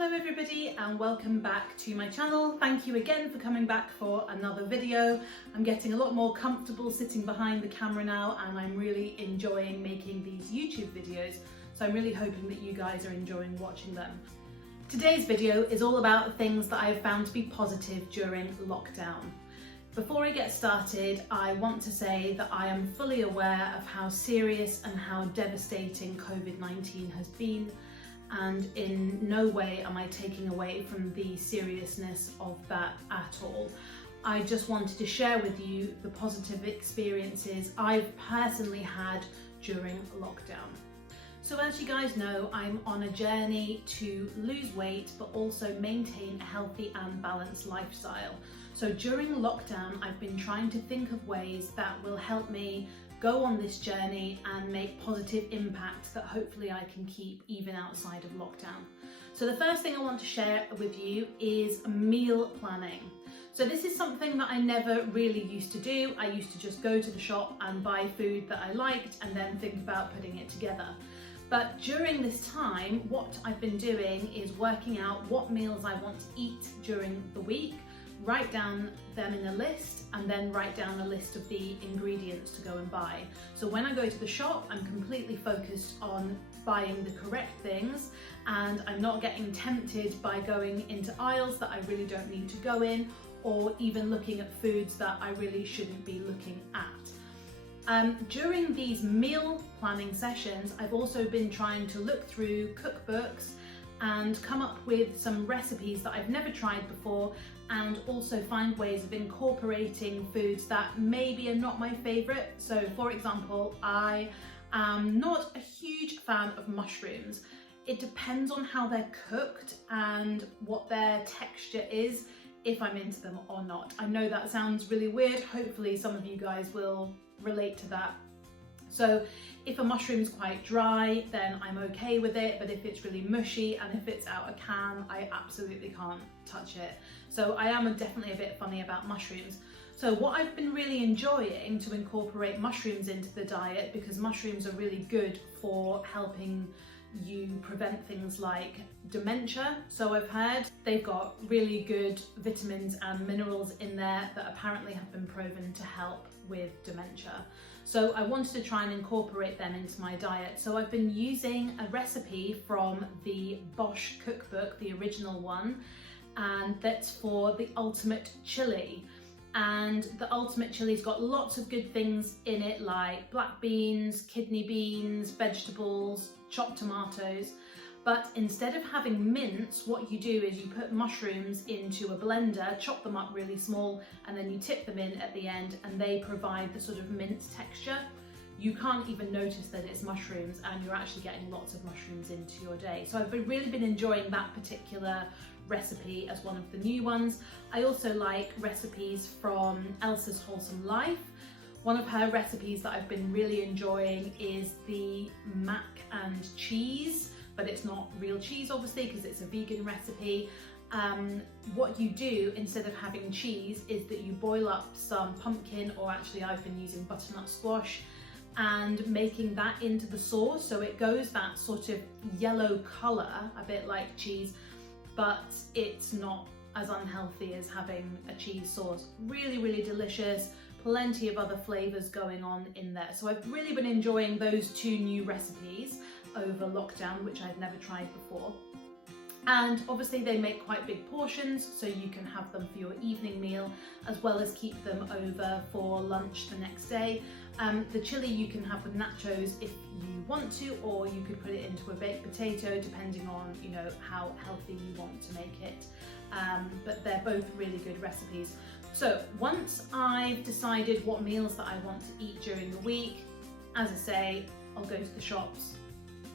Hello everybody and welcome back to my channel. Thank you again for coming back for another video. I'm getting a lot more comfortable sitting behind the camera now and I'm really enjoying making these YouTube videos. So I'm really hoping that you guys are enjoying watching them. Today's video is all about things that I've found to be positive during lockdown. Before I get started, I want to say that I am fully aware of how serious and how devastating COVID-19 has been, and in no way am I taking away from the seriousness of that at all. I just wanted to share with you the positive experiences I've personally had during lockdown. So as you guys know, I'm on a journey to lose weight but also maintain a healthy and balanced lifestyle. So during lockdown, I've been trying to think of ways that will help me go on this journey and make positive impact that hopefully I can keep even outside of lockdown. So the first thing I want to share with you is meal planning. So this is something that I never really used to do. I used to just go to the shop and buy food that I liked and then think about putting it together. But during this time, what I've been doing is working out what meals I want to eat during the week, write down them in a list, and then write down a list of the ingredients to go and buy. So when I go to the shop, I'm completely focused on buying the correct things and I'm not getting tempted by going into aisles that I really don't need to go in, or even looking at foods that I really shouldn't be looking at. During these meal planning sessions, I've also been trying to look through cookbooks and come up with some recipes that I've never tried before, and also find ways of incorporating foods that maybe are not my favourite. So for example, I am not a huge fan of mushrooms. It depends on how they're cooked and what their texture is, if I'm into them or not. I know that sounds really weird. Hopefully some of you guys will relate to that. So if a mushroom's quite dry, then I'm okay with it, but if it's really mushy and if it's out of can, I absolutely can't touch it. So I am definitely a bit funny about mushrooms. So what I've been really enjoying to incorporate mushrooms into the diet, because mushrooms are really good for helping you prevent things like dementia. So I've heard they've got really good vitamins and minerals in there that apparently have been proven to help with dementia. So I wanted to try and incorporate them into my diet. So I've been using a recipe from the Bosch cookbook, the original one, and that's for the ultimate chili. And the ultimate chili's got lots of good things in it, like black beans, kidney beans, vegetables, chopped tomatoes. But instead of having mince, what you do is you put mushrooms into a blender, chop them up really small, and then you tip them in at the end, and they provide the sort of mince texture. You can't even notice that it's mushrooms, and you're actually getting lots of mushrooms into your day. So I've really been enjoying that particular recipe as one of the new ones. I also like recipes from Elsa's Wholesome Life. One of her recipes that I've been really enjoying is the mac and cheese, but it's not real cheese obviously because it's a vegan recipe. What you do instead of having cheese is that you boil up some pumpkin, or actually I've been using butternut squash, and making that into the sauce, so it goes that sort of yellow colour, a bit like cheese, but it's not as unhealthy as having a cheese sauce. Really, really delicious. Plenty of other flavours going on in there. So I've really been enjoying those two new recipes over lockdown, which I've never tried before. And obviously they make quite big portions, so you can have them for your evening meal as well as keep them over for lunch the next day. The chili you can have with nachos if you want to, or you could put it into a baked potato depending on, you know, how healthy you want to make it. But they're both really good recipes. So once I've decided what meals that I want to eat during the week, as I say, I'll go to the shops,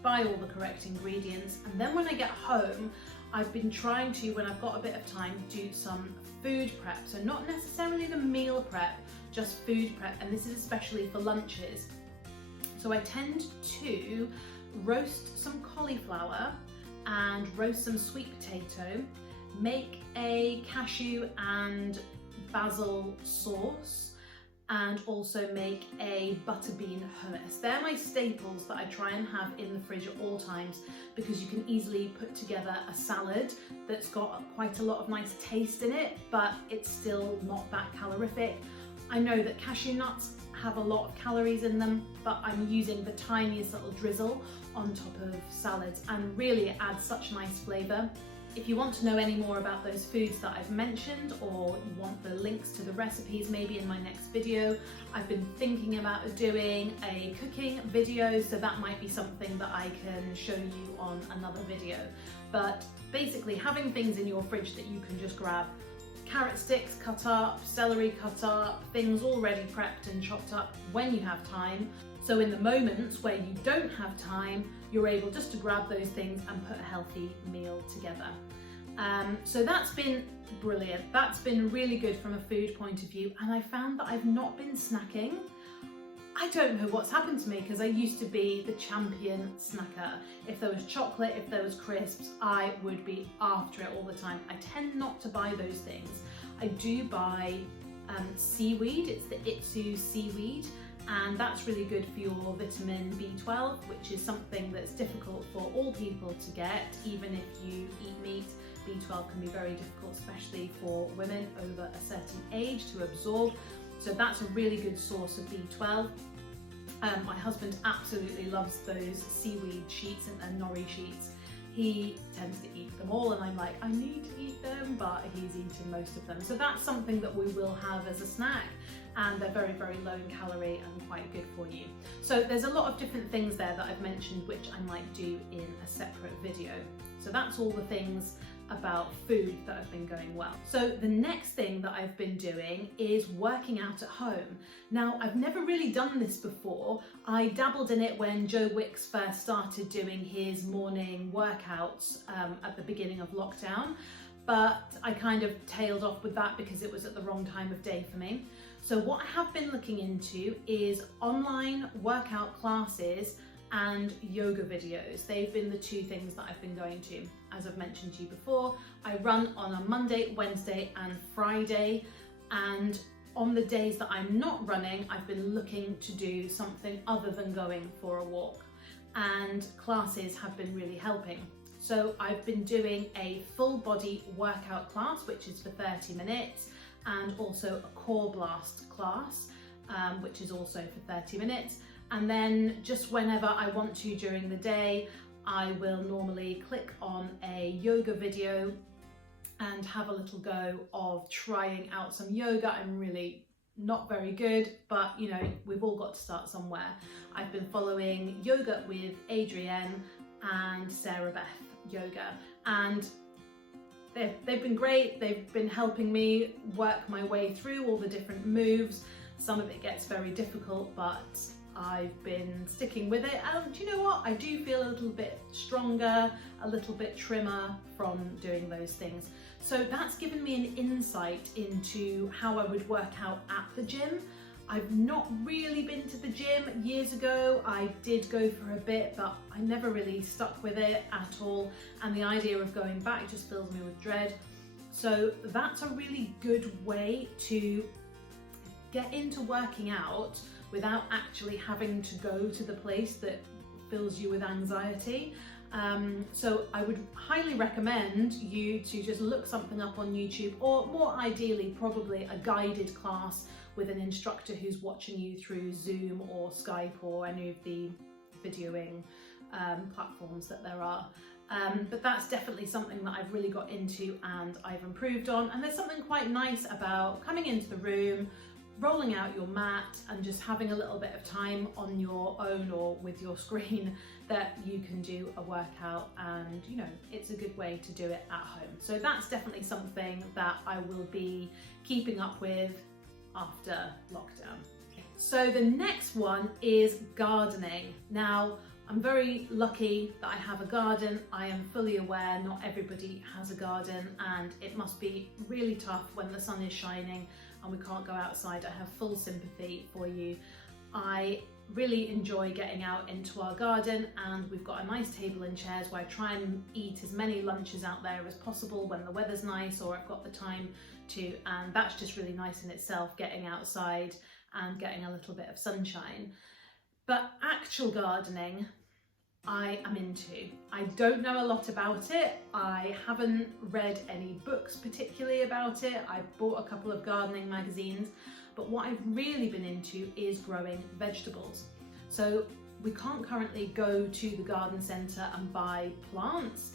buy all the correct ingredients, and then when I get home, I've been trying to, when I've got a bit of time, do some food prep. So not necessarily the meal prep, just food prep, and this is especially for lunches. So I tend to roast some cauliflower and roast some sweet potato, make a cashew and basil sauce, and also make a butter bean hummus. They're my staples that I try and have in the fridge at all times, because you can easily put together a salad that's got quite a lot of nice taste in it, but it's still not that calorific. I know that cashew nuts have a lot of calories in them, but I'm using the tiniest little drizzle on top of salads, and really it adds such nice flavour. If you want to know any more about those foods that I've mentioned, or you want the links to the recipes maybe in my next video, I've been thinking about doing a cooking video, so that might be something that I can show you on another video. But basically, having things in your fridge that you can just grab, carrot sticks cut up, celery cut up, things already prepped and chopped up when you have time. So in the moments where you don't have time, you're able just to grab those things and put a healthy meal together. So that's been brilliant. That's been really good from a food point of view. And I found that I've not been snacking. I don't know what's happened to me, because I used to be the champion snacker. If there was chocolate, if there was crisps, I would be after it all the time. I tend not to buy those things. I do buy seaweed. It's the Itsu seaweed, and that's really good for your vitamin B12, which is something that's difficult for all people to get. Even if you eat meat, B12 can be very difficult, especially for women over a certain age, to absorb. So that's a really good source of B12. My husband absolutely loves those seaweed sheets and nori sheets. He tends to eat them all, and I'm like, I need to eat them, but he's eaten most of them. So that's something that we will have as a snack, and they're very, very low in calorie and quite good for you. So there's a lot of different things there that I've mentioned, which I might do in a separate video. So that's all the things about food that have been going well. So the next thing that I've been doing is working out at home. Now, I've never really done this before. I dabbled in it when Joe Wicks first started doing his morning workouts at the beginning of lockdown, but I kind of tailed off with that because it was at the wrong time of day for me. So what I have been looking into is online workout classes and yoga videos. They've been the two things that I've been going to. As I've mentioned to you before, I run on a Monday, Wednesday and Friday, and on the days that I'm not running, I've been looking to do something other than going for a walk, and classes have been really helping. So I've been doing a full body workout class, which is for 30 minutes, and also a core blast class, which is also for 30 minutes. And then just whenever I want to during the day, I will normally click on a yoga video and have a little go of trying out some yoga. I'm really not very good, but you know, we've all got to start somewhere. I've been following Yoga with Adrienne and Sarah Beth Yoga, and they've been great. They've been helping me work my way through all the different moves. Some of it gets very difficult, but I've been sticking with it, and do you know what? I do feel a little bit stronger, a little bit trimmer from doing those things. So that's given me an insight into how I would work out at the gym. I've not really been to the gym. Years ago, I did go for a bit, but I never really stuck with it at all. And the idea of going back just fills me with dread. So that's a really good way to get into working out without actually having to go to the place that fills you with anxiety. So I would highly recommend you to just look something up on YouTube, or more ideally, probably a guided class with an instructor who's watching you through Zoom or Skype or any of the videoing platforms that there are. But that's definitely something that I've really got into and I've improved on. And there's something quite nice about coming into the room, rolling out your mat and just having a little bit of time on your own or with your screen that you can do a workout, and you know, it's a good way to do it at home. So that's definitely something that I will be keeping up with after lockdown. So the next one is gardening. Now, I'm very lucky that I have a garden. I am fully aware not everybody has a garden, and it must be really tough when the sun is shining and we can't go outside. I have full sympathy for you. I really enjoy getting out into our garden, and we've got a nice table and chairs where I try and eat as many lunches out there as possible when the weather's nice or I've got the time to, and that's just really nice in itself, getting outside and getting a little bit of sunshine. But actual gardening, I am into. I don't know a lot about it. I haven't read any books particularly about it. I bought a couple of gardening magazines, but what I've really been into is growing vegetables. So we can't currently go to the garden centre and buy plants,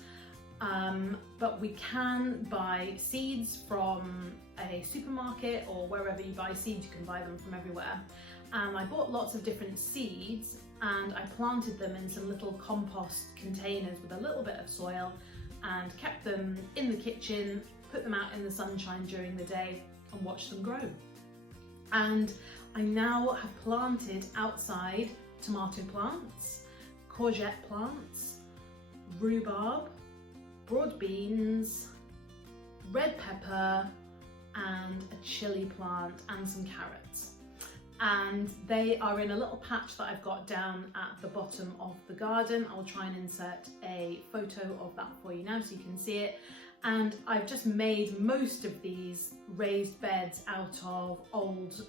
but we can buy seeds from a supermarket, or wherever you buy seeds, you can buy them from everywhere. And I bought lots of different seeds and I planted them in some little compost containers with a little bit of soil and kept them in the kitchen, put them out in the sunshine during the day and watched them grow. And I now have planted outside tomato plants, courgette plants, rhubarb, broad beans, red pepper, and a chili plant and some carrots. And they are in a little patch that I've got down at the bottom of the garden. I'll try and insert a photo of that for you now so you can see it. And I've just made most of these raised beds out of old,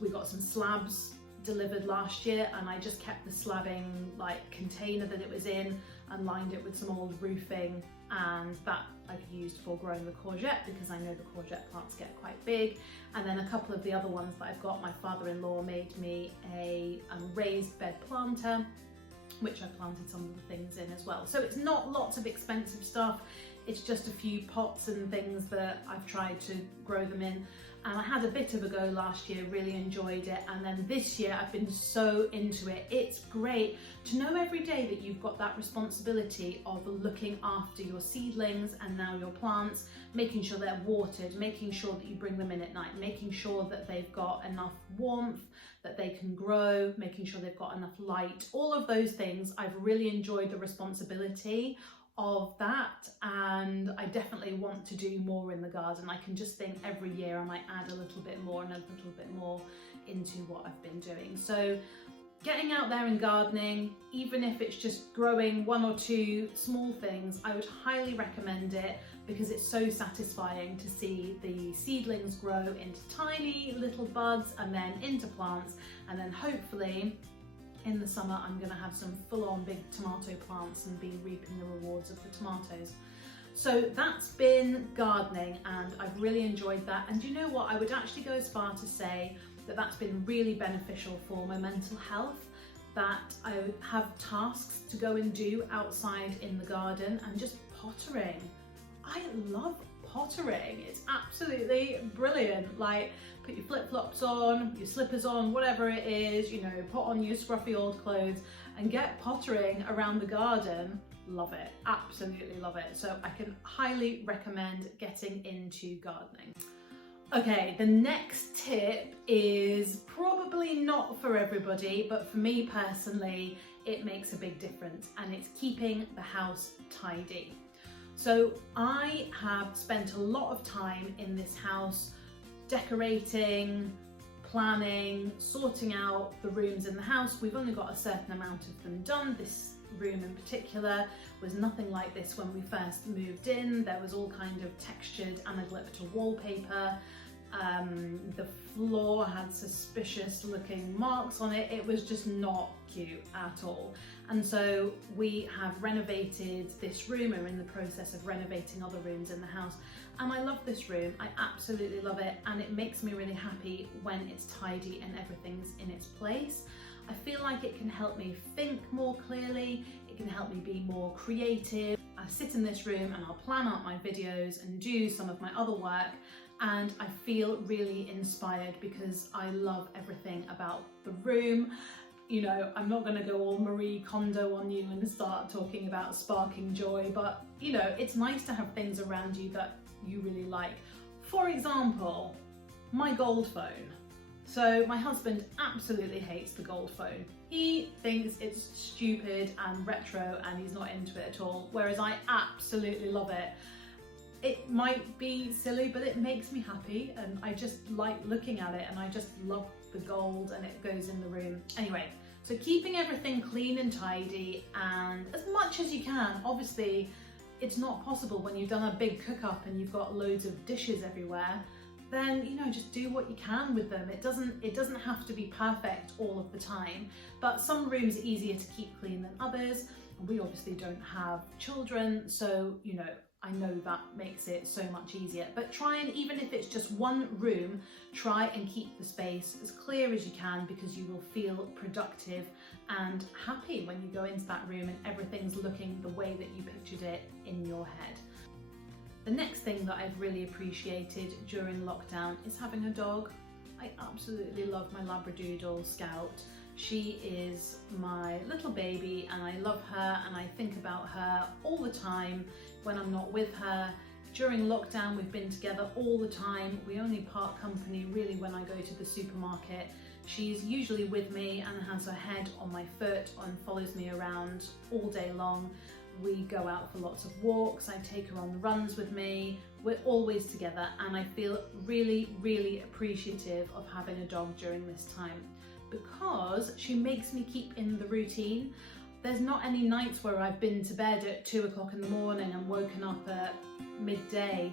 we got some slabs delivered last year, and I just kept the slabbing like container that it was in and lined it with some old roofing, and that I've used for growing the courgette because I know the courgette plants get quite big. And then a couple of the other ones that I've got, my father-in-law made me a raised bed planter, which I planted some of the things in as well. So it's not lots of expensive stuff, it's just a few pots and things that I've tried to grow them in. And I had a bit of a go last year, really enjoyed it, and then this year I've been so into it. It's great to know every day that you've got that responsibility of looking after your seedlings and now your plants, making sure they're watered, making sure that you bring them in at night, making sure that they've got enough warmth, that they can grow, making sure they've got enough light. All of those things, I've really enjoyed the responsibility of that, and I definitely want to do more in the garden. I can just think every year I might add a little bit more and a little bit more into what I've been doing. So getting out there and gardening, even if it's just growing one or two small things, I would highly recommend it because it's so satisfying to see the seedlings grow into tiny little buds and then into plants, and then hopefully in the summer I'm going to have some full-on big tomato plants and be reaping the rewards of the tomatoes. So that's been gardening and I've really enjoyed that. And you know what, I would actually go as far to say that that's been really beneficial for my mental health, that I have tasks to go and do outside in the garden, and just pottering. I love pottering, it's absolutely brilliant. Like, put your flip-flops on, your slippers on, whatever it is, you know, put on your scruffy old clothes and get pottering around the garden. Love it, absolutely love it. So I can highly recommend getting into gardening. Okay, the next tip is probably not for everybody, but for me personally, it makes a big difference, and it's keeping the house tidy. So I have spent a lot of time in this house decorating, planning, sorting out the rooms in the house. We've only got a certain amount of them done. This room in particular was nothing like this when we first moved in. There was all kind of textured anaglypta wallpaper. The floor had suspicious looking marks on it. It was just not cute at all. And so we have renovated this room. We're in the process of renovating other rooms in the house. And I love this room. I absolutely love it. And it makes me really happy when it's tidy and everything's in its place. I feel like it can help me think more clearly. It can help me be more creative. I sit in this room and I'll plan out my videos and do some of my other work, and I feel really inspired because I love everything about the room. You know, I'm not going to go all Marie Kondo on you and start talking about sparking joy, but you know, it's nice to have things around you that you really like. For example, my gold phone. So my husband absolutely hates the gold phone. He thinks it's stupid and retro and he's not into it at all, whereas I absolutely love it. It might be silly, but it makes me happy and I just like looking at it, and I just love the gold and it goes in the room. Anyway, so keeping everything clean and tidy, and as much as you can. Obviously, it's not possible when you've done a big cook up and you've got loads of dishes everywhere, then just do what you can with them. It doesn't have to be perfect all of the time, but some rooms are easier to keep clean than others. And we obviously don't have children, so I know that makes it so much easier. But try and, even if it's just one room, try and keep the space as clear as you can, because you will feel productive and happy when you go into that room and everything's looking the way that you pictured it in your head. The next thing that I've really appreciated during lockdown is having a dog. I absolutely love my Labradoodle Scout. She is my little baby and I love her, and I think about her all the time when I'm not with her. During lockdown, we've been together all the time. We only part company really when I go to the supermarket. She's usually with me and has her head on my foot and follows me around all day long. We go out for lots of walks. I take her on the runs with me. We're always together, and I feel really, really appreciative of having a dog during this time, because she makes me keep in the routine. There's not any nights where I've been to bed at 2 o'clock in the morning and woken up at midday,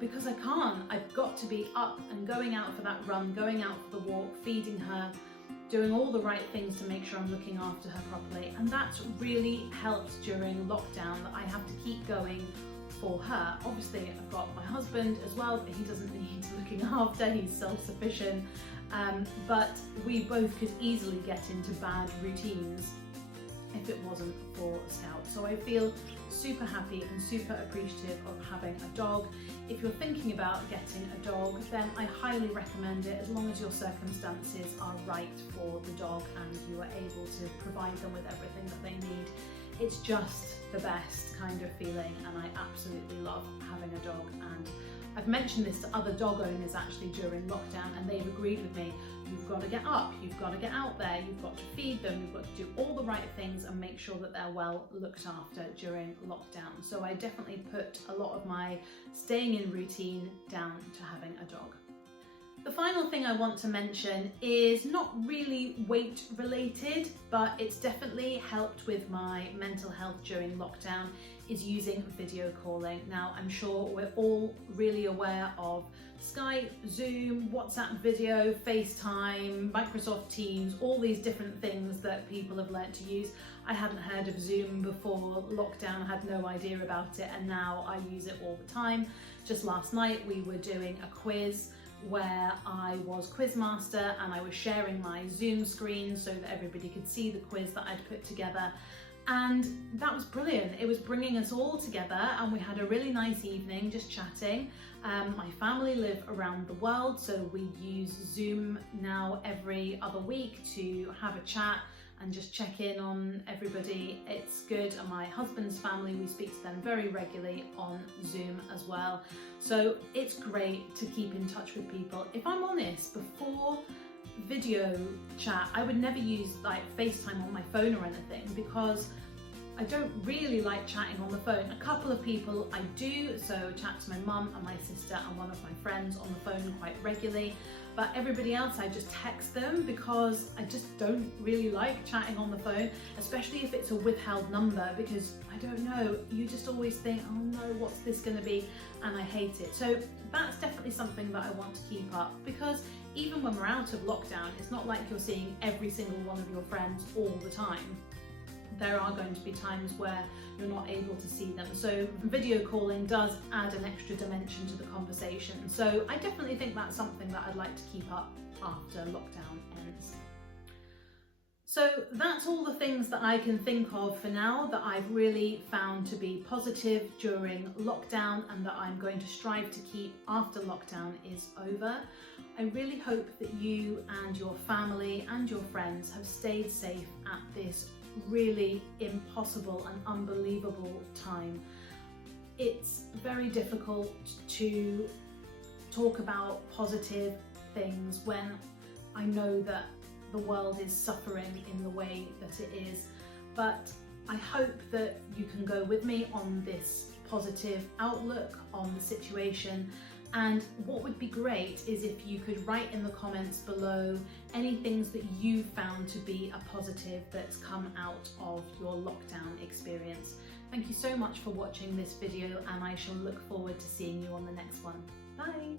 because I can't. I've got to be up and going out for that run, going out for the walk, feeding her, doing all the right things to make sure I'm looking after her properly. And that's really helped during lockdown, that I have to keep going for her. Obviously I've got my husband as well, but he doesn't need looking after, he's self-sufficient. But we both could easily get into bad routines if it wasn't for Scout. So I feel super happy and super appreciative of having a dog. If you're thinking about getting a dog, then I highly recommend it, as long as your circumstances are right for the dog and you are able to provide them with everything that they need. It's just the best kind of feeling, and I absolutely love having a dog. And I've mentioned this to other dog owners actually during lockdown, and they've agreed with me. You've got to get up, you've got to get out there, you've got to feed them, you've got to do all the right things and make sure that they're well looked after during lockdown. So I definitely put a lot of my staying in routine down to having a dog. The final thing I want to mention is not really weight related, but it's definitely helped with my mental health during lockdown, is using video calling. Now, I'm sure we're all really aware of Skype, Zoom, WhatsApp video, FaceTime, Microsoft Teams, all these different things that people have learnt to use. I hadn't heard of Zoom before lockdown, I had no idea about it, and now I use it all the time. Just last night we were doing a quiz where I was quizmaster and I was sharing my Zoom screen so that everybody could see the quiz that I'd put together. And that was brilliant. It was bringing us all together and we had a really nice evening just chatting. My family live around the world, so we use Zoom now every other week to have a chat and just check in on everybody. It's good. And my husband's family, we speak to them very regularly on Zoom as well. So it's great to keep in touch with people. If I'm honest, before video chat, I would never use like FaceTime on my phone or anything, because I don't really like chatting on the phone. A couple of people I do, so I chat to my mum and my sister and one of my friends on the phone quite regularly, but everybody else I just text them, because I just don't really like chatting on the phone, especially if it's a withheld number, because I don't know, you just always think, oh no, what's this going to be, and I hate it. So that's definitely something that I want to keep up, because even when we're out of lockdown, it's not like you're seeing every single one of your friends all the time. There are going to be times where you're not able to see them. So video calling does add an extra dimension to the conversation. So I definitely think that's something that I'd like to keep up after lockdown ends. So that's all the things that I can think of for now that I've really found to be positive during lockdown and that I'm going to strive to keep after lockdown is over. I really hope that you and your family and your friends have stayed safe at this really impossible and unbelievable time. It's very difficult to talk about positive things when I know that the world is suffering in the way that it is, but I hope that you can go with me on this positive outlook on the situation. And what would be great is if you could write in the comments below any things that you found to be a positive that's come out of your lockdown experience. Thank you so much for watching this video, and I shall look forward to seeing you on the next one. Bye!